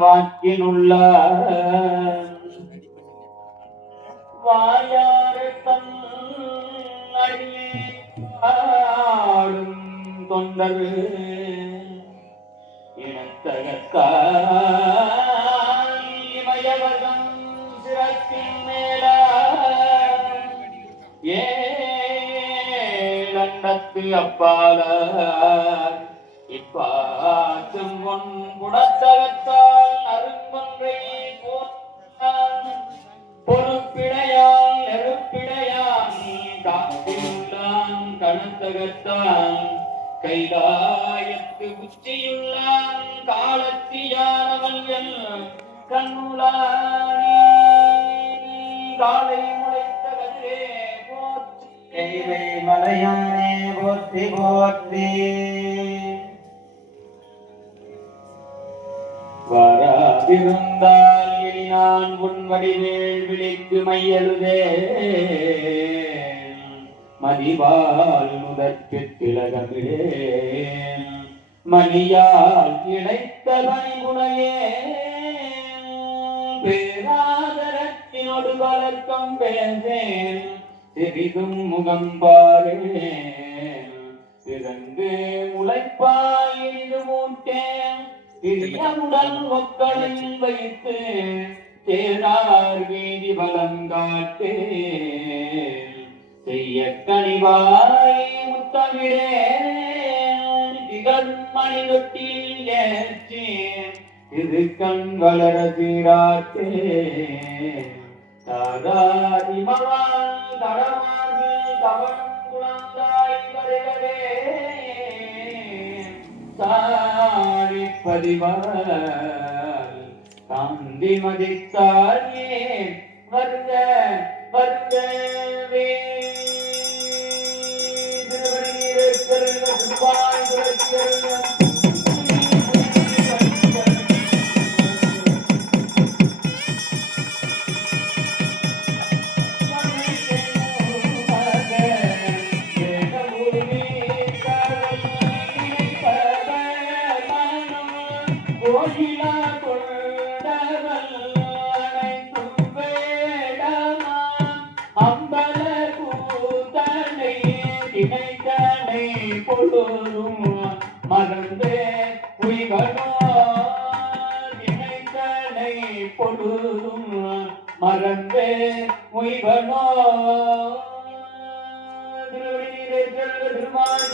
வாக்கினுள்ள வாயாரத்தம் அடியேடும் தொண்டர் இனத்தகத்தாயவகம் சிறத்தின் மேல ஏழண்டத்து அப்பால இப்பாற்றும் குணத்தகத்தால் அருங்கொன்றை பொறுப்பிடையால் நெருப்பிடையான் காத்தியுள்ளான் கணத்தகத்தான் கைலாயத்து உச்சியுள்ளான் காலத்தியானவன் கண்ணுளானே காலை முளைத்த கதிரே போற்றி மலையானே போற்றி போற்றி வராதிருந்தால் இனி நான் உன் வடிவேல் விழிக்கு மையலுதே மதிவால் முதற்கு திலகமிழே மணியால் இழைத்த பணிமுனையே பேராதரத்தினோடு வளர்க்கம் பேசேன் சிறிதும் முகம் பாரேன் சிறந்து முளைப்பால் இது மூட்டேன் திரியமுடன் ஒக்களையில் வைத்து தேரார் வீதி பலங்காட்டே செய்ய கனிவாய் முத்தமிழே திகழ் மணிதொட்டில் ஏற்றி இது கண் வளர சீராட்டே தாதாதிமவான் தடமாறு தவணம் குழந்தாய் வருகவே பதிவால் காந்தி மதித்தாயே வருக வருகவே மறந்தே உய்வனோ இணைத்தனை பொழுதும் மறந்தே உய்வனோ திருவடியிலே திருமால்